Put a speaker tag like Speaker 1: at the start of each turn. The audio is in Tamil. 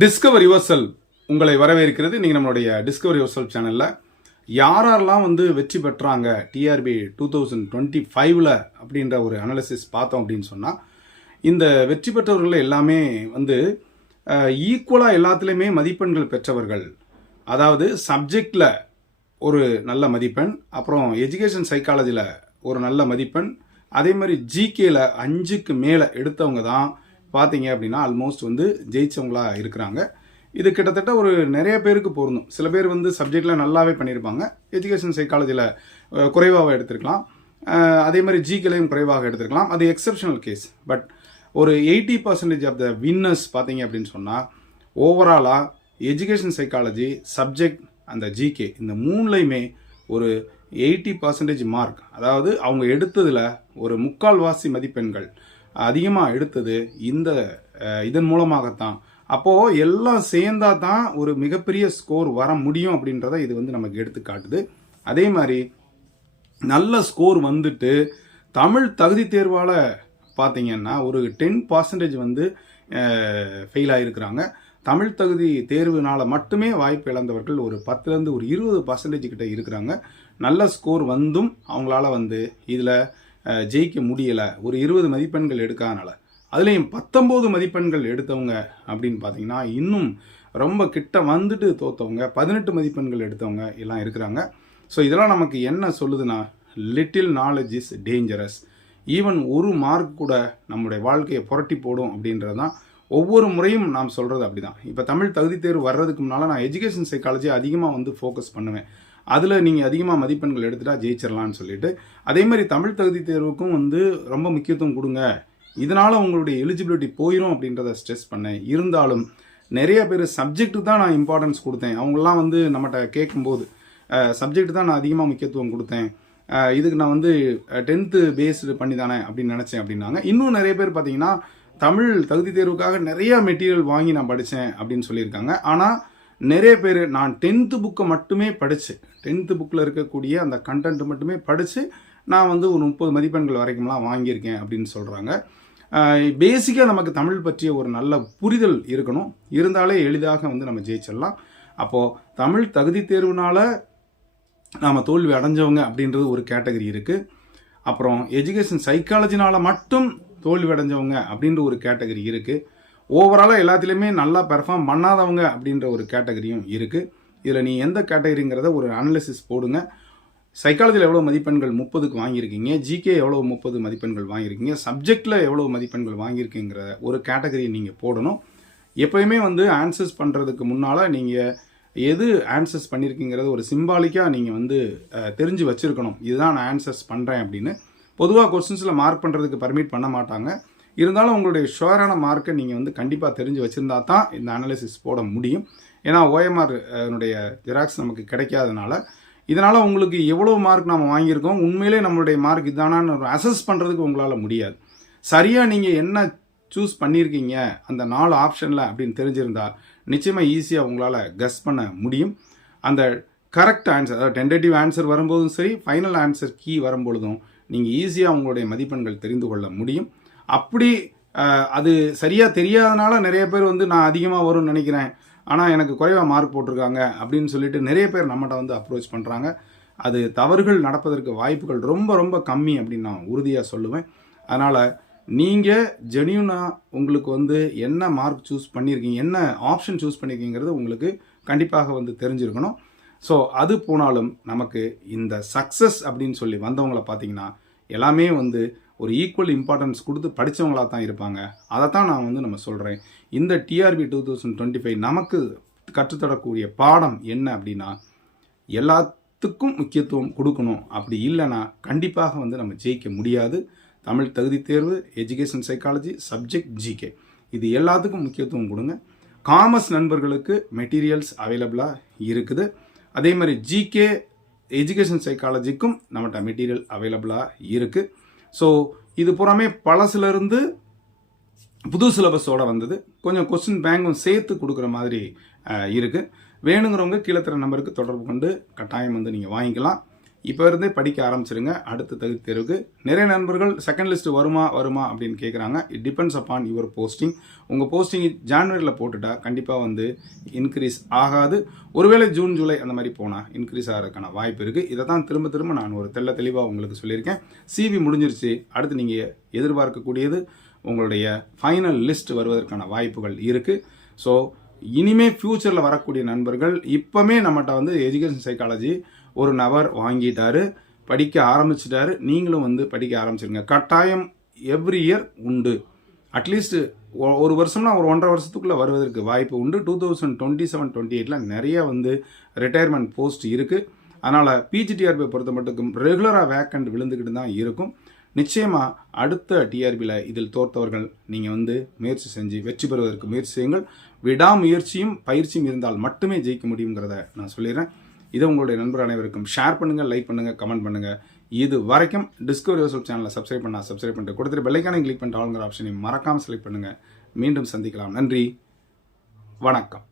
Speaker 1: டிஸ்கவர் யுவர்செல் உங்களை வரவேற்கிறது. நீங்கள் நம்மளுடைய டிஸ்கவர் யுவர்செல் சேனலில் யாரெல்லாம் வந்து வெற்றி பெற்றாங்க? டிஆர்பி டூ தௌசண்ட் டுவெண்ட்டி ஃபைவ்ல அப்படின்ற ஒரு அனாலிசிஸ் பார்த்தோம் அப்படின்னு சொன்னால் இந்த வெற்றி பெற்றவர்கள் எல்லாமே வந்து ஈக்குவலாக எல்லாத்துலேயுமே மதிப்பெண்கள் பெற்றவர்கள். அதாவது சப்ஜெக்டில் ஒரு நல்ல மதிப்பெண் அப்புறம் எஜுகேஷன் சைக்காலஜியில் ஒரு நல்ல மதிப்பெண் அதே மாதிரி ஜிகேல அஞ்சுக்கு மேலே எடுத்தவங்க தான் பார்த்தீங்க அப்படின்னா ஆல்மோஸ்ட் வந்து ஜெயிச்சவங்களா இருக்கிறாங்க. இது கிட்டத்தட்ட ஒரு நிறைய பேருக்கு பொருந்தும். சில பேர் வந்து சப்ஜெக்டில் நல்லாவே பண்ணியிருப்பாங்க எஜுகேஷன் சைக்காலஜியில் குறைவாக எடுத்திருக்கலாம். அதே மாதிரி ஜிகளையும் குறைவாக எடுத்திருக்கலாம். அது எக்ஸப்ஷனல் கேஸ் பட் ஒரு eighty percentage of the winners பார்த்தீங்க அப்படின்னு சொன்னால் ஓவராலாக எஜுகேஷன் சைக்காலஜி சப்ஜெக்ட் அந்த ஜிகே இந்த மூணுலையுமே ஒரு எயிட்டி பர்சன்டேஜ் மார்க் அதாவது அவங்க எடுத்ததில் ஒரு முக்கால்வாசி மதிப்பெண்கள். அதிகமாக எடுத்தது இந்த இதன் மூலமாகத்தான். அப்போது எல்லாம் சேர்ந்தா தான் ஒரு மிகப்பெரிய ஸ்கோர் வர முடியும் அப்படின்றத இது வந்து நமக்கு எடுத்து காட்டுது. அதே மாதிரி நல்ல ஸ்கோர் வந்துட்டு தமிழ் தகுதி தேர்வால் பார்த்தீங்கன்னா ஒரு டென் பர்சன்டேஜ் வந்து ஃபெயில் ஆகிருக்கிறாங்க தமிழ் தகுதி தேர்வுனால மட்டுமே வாய்ப்பு இழந்தவர்கள் ஒரு பத்துலேருந்து ஒரு இருபது பர்சன்டேஜ் கிட்ட இருக்கிறாங்க. நல்ல ஸ்கோர் வந்தும் அவங்களால வந்து இதில் ஜெயிக்க முடியலை. ஒரு இருபது மதிப்பெண்கள் எடுக்காதனால அதுலேயும் பத்தொம்போது மதிப்பெண்கள் எடுத்தவங்க அப்படின்னு பார்த்தீங்கன்னா இன்னும் ரொம்ப கிட்ட வந்துட்டு தோத்தவங்க பதினெட்டு மதிப்பெண்கள் எடுத்தவங்க எல்லாம் இருக்கிறாங்க. ஸோ இதெல்லாம் நமக்கு என்ன சொல்லுதுன்னா little knowledge is dangerous even ஒரு மார்க் கூட நம்முடைய வாழ்க்கையை புரட்டி போடும் அப்படின்றது தான் ஒவ்வொரு முறையும் நாம் சொல்கிறது அப்படிதான். இப்போ தமிழ் தகுதி தேர்வு வர்றதுக்கு முன்னால் நான் எஜுகேஷன் சைக்காலஜி அதிகமாக வந்து ஃபோக்கஸ் பண்ணுவேன். அதில் நீங்கள் அதிகமாக மதிப்பெண்கள் எடுத்துட்டா ஜெயிச்சிடலாம்னு சொல்லிட்டு அதே மாதிரி தமிழ் தகுதி தேர்வுக்கும் வந்து ரொம்ப முக்கியத்துவம் கொடுங்க. இதனால் உங்களுடைய எலிஜிபிலிட்டி போயிடும் அப்படின்றத ஸ்ட்ரெஸ் பண்ணேன் இருந்தாலும் நிறைய பேர் சப்ஜெக்ட்டு தான் நான் இம்பார்ட்டன்ஸ் கொடுத்தேன். அவங்களாம் வந்து நம்மகிட்ட கேட்கும்போது சப்ஜெக்ட் தான் நான் அதிகமாக முக்கியத்துவம் கொடுத்தேன். இதுக்கு நான் வந்து டென்த்து பேஸ்டு பண்ணி தானே அப்படின்னு நினச்சேன் அப்படின்னாங்க. இன்னும் நிறைய பேர் பார்த்தீங்கன்னா தமிழ் தகுதி தேர்வுக்காக நிறைய மெட்டீரியல் வாங்கி நான் படித்தேன் அப்படின்னு சொல்லியிருக்காங்க. ஆனால் நிறைய பேர் நான் டென்த்து புக்கை மட்டுமே படித்து டென்த்து புக்கில் இருக்கக்கூடிய அந்த கண்டென்ட் மட்டுமே படித்து நான் வந்து ஒரு முப்பது மதிப்பெண்கள் வரைக்கும்லாம் வாங்கியிருக்கேன் அப்படின்னு சொல்கிறாங்க பேசிக்காக நமக்கு தமிழ் பற்றிய ஒரு நல்ல புரிதல் இருக்கணும். இருந்தாலே எளிதாக வந்து நம்ம ஜெயிச்சிடலாம். அப்போது தமிழ் தகுதி தேர்வுனால் நாம் தோல்வி அடைஞ்சவங்க அப்படின்றது ஒரு கேட்டகரி இருக்குது அப்புறம் எஜுகேஷன் சைக்காலஜினால் மட்டும் தோல்வி அடைஞ்சவங்க அப்படின்ற ஒரு கேட்டகரி இருக்குது ஓவராலாக எல்லாத்துலேயுமே நல்லா பெர்ஃபார்ம் பண்ணாதவங்க அப்படின்ற ஒரு கேட்டகரியும் இருக்குது இதில் நீ எந்த கேட்டகரிங்கிறத ஒரு அனாலிசிஸ் போடுங்க. சைக்காலஜியில் எவ்வளோ மதிப்பெண்கள் முப்பதுக்கு வாங்கியிருக்கீங்க? ஜிகே எவ்வளோ முப்பது மதிப்பெண்கள் வாங்கியிருக்கீங்க? சப்ஜெக்டில் எவ்வளோ மதிப்பெண்கள் வாங்கியிருக்கீங்கிற ஒரு கேட்டகரி நீங்கள் போடணும். எப்பயுமே வந்து ஆன்சர்ஸ் பண்ணுறதுக்கு முன்னால் நீங்கள் எது ஆன்சர்ஸ் பண்ணியிருக்கீங்கிறத ஒரு சிம்பாலிக்காக நீங்கள் வந்து தெரிஞ்சு வச்சுருக்கணும். இதுதான் நான் ஆன்சர்ஸ் பண்ணுறேன் அப்படின்னு. பொதுவாக கொஸ்டின்ஸில் மார்க் பண்ணுறதுக்கு பர்மிட் பண்ண மாட்டாங்க. இருந்தாலும் உங்களுடைய ஷுவரான மார்க்கை நீங்கள் வந்து கண்டிப்பாக தெரிஞ்சு வச்சுருந்தா தான் இந்த அனாலிசிஸ் போட முடியும். ஏன்னா ஓஎம்ஆர் னுடைய ஜெராக்ஸ் நமக்கு கிடைக்காதனால. இதனால் உங்களுக்கு எவ்வளோ மார்க் நம்ம வாங்கியிருக்கோம்? உண்மையிலே நம்மளுடைய மார்க் இதானான்னு அசஸ் பண்ணுறதுக்கு உங்களால் முடியாது. சரியாக நீங்கள் என்ன சூஸ் பண்ணியிருக்கீங்க? அந்த நாலு ஆப்ஷனில் அப்படின்னு தெரிஞ்சிருந்தா நிச்சயமாக ஈஸியாக உங்களால் கஸ் பண்ண முடியும். அந்த கரெக்ட் ஆன்சர் அதாவது டென்டேட்டிவ் ஆன்சர் வரும்போதும் சரி ஃபைனல் ஆன்சர் கீ வரும்பொழுதும் நீங்கள் ஈஸியாக உங்களுடைய மதிப்பெண்கள் தெரிந்து கொள்ள முடியும். அப்படி அது சரியாக தெரியாதனால நிறைய பேர் வந்து நான் அதிகமாக வரும்னு நினைக்கிறேன். ஆனால் எனக்கு குறைவாக மார்க் போட்டிருக்காங்க அப்படின்னு சொல்லிட்டு நிறைய பேர் நம்மகிட்ட வந்து அப்ரோச் பண்ணுறாங்க அது தவறுகள் நடப்பதற்கு வாய்ப்புகள் ரொம்ப ரொம்ப கம்மி அப்படின்னு நான் உறுதியாக சொல்லுவேன். அதனால் நீங்கள் ஜெனியூனாக உங்களுக்கு வந்து என்ன மார்க் சூஸ் பண்ணியிருக்கீங்க என்ன ஆப்ஷன் சூஸ் பண்ணியிருக்கீங்கிறது உங்களுக்கு கண்டிப்பாக வந்து தெரிஞ்சிருக்கணும். ஸோ அது போனாலும் நமக்கு இந்த சக்ஸஸ் அப்படின்னு சொல்லி வந்தவங்கள பார்த்தீங்கன்னா எல்லாமே வந்து ஒரு ஈக்குவல் இம்பார்ட்டன்ஸ் கொடுத்து படித்தவங்களா தான் இருப்பாங்க. அதை தான் நான் வந்து நம்ம சொல்கிறேன் இந்த TRB two thousand twenty five நமக்கு கற்றுத்தரக்கூடிய பாடம் என்ன அப்படின்னா எல்லாத்துக்கும் முக்கியத்துவம் கொடுக்கணும். அப்படி இல்லைன்னா கண்டிப்பாக வந்து நம்ம ஜெயிக்க முடியாது. தமிழ் தகுதி தேர்வு எஜுகேஷன் சைக்காலஜி சப்ஜெக்ட் ஜிகே இது எல்லாத்துக்கும் முக்கியத்துவம் கொடுங்க. காமர்ஸ் நண்பர்களுக்கு மெட்டீரியல்ஸ் அவைலபிளாக இருக்குது. அதே மாதிரி ஜிகே எஜுகேஷன் சைக்காலஜிக்கும் நம்மகிட்ட மெட்டீரியல் அவைலபிளாக இருக்குது ஸோ இது புறமே பழசுலேருந்து புது சிலபஸோடு வந்தது. கொஞ்சம் கொஸ்டின் பேங்கும் சேர்த்து கொடுக்குற மாதிரி இருக்குது வேணுங்கிறவங்க கீழே தர நம்பருக்கு தொடர்பு கொண்டு கட்டாயம் வந்து நீங்கள் வாங்கிக்கலாம். இப்போ இருந்தே படிக்க ஆரம்பிச்சிருங்க. அடுத்த தகுதி தேர்வுக்கு. நிறைய நண்பர்கள் செகண்ட் லிஸ்ட் வருமா வருமா அப்படின்னு கேட்குறாங்க it depends upon your posting உங்கள் போஸ்டிங் ஜான்வரியில் போட்டுட்டா கண்டிப்பாக வந்து இன்க்ரீஸ் ஆகாது. ஒருவேளை ஜூன் ஜூலை அந்த மாதிரி போனால் இன்க்ரீஸ் ஆகிறதுக்கான வாய்ப்பு இருக்குது இதை தான் திரும்ப திரும்ப நான் ஒரு தெள்ள தெளிவாக உங்களுக்கு சொல்லியிருக்கேன். சிவி முடிஞ்சிருச்சு. அடுத்து நீங்கள் எதிர்பார்க்கக்கூடியது உங்களுடைய ஃபைனல் லிஸ்ட் வருவதற்கான வாய்ப்புகள் இருக்குது ஸோ இனிமே ஃப்யூச்சரில் வரக்கூடிய நண்பர்கள் இப்போமே நம்மகிட்ட வந்து எஜுகேஷன் சைக்காலஜி ஒரு நபர் வாங்கிட்டாரு படிக்க ஆரம்பிச்சிட்டாரு நீங்களும் வந்து படிக்க ஆரம்பிச்சிருங்க. கட்டாயம் எவ்ரி இயர் உண்டு. அட்லீஸ்ட்டு ஒரு வருஷம்னா ஒரு ஒன்றரை வருஷத்துக்குள்ளே வருவதற்கு வாய்ப்பு உண்டு. Two thousand twenty seven twenty எயிட்டில் நிறைய வந்து ரிட்டையர்மெண்ட் போஸ்ட் இருக்குது அதனால் பிஜிடிஆர்பி பொறுத்த மட்டுக்கும் ரெகுலராக வேக்கண்ட் விழுந்துக்கிட்டு தான் இருக்கும். நிச்சயமாக அடுத்த டிஆர்பியில் இதில் தோற்றவர்கள் நீங்கள் வந்து முயற்சி செஞ்சு வெற்றி பெறுவதற்கு முயற்சி செய்யுங்கள். விடாமுயற்சியும் பயிற்சியும் இருந்தால் மட்டுமே ஜெயிக்க முடியுங்கிறத நான் சொல்லிடுறேன். இதை உங்களுடைய நண்பர் அனைவருக்கும் ஷேர் பண்ணுங்கள் லைக் பண்ணுங்கள் கமெண்ட் பண்ணுங்கள் இது வரைக்கும் டிஸ்கவரி யூசல் சேனலை சப்ஸ்கிரைப் பண்ணால் சப்ஸ்கிரைப் பண்ணிட்டு கொடுத்துட்டு பெல்லைக்கான கிளிக் பண்ணிட்டு ஆளுங்கிற ஆப்ஷனை மறக்காமல் செலக்ட் பண்ணுங்கள் மீண்டும் சந்திக்கலாம். நன்றி. வணக்கம்.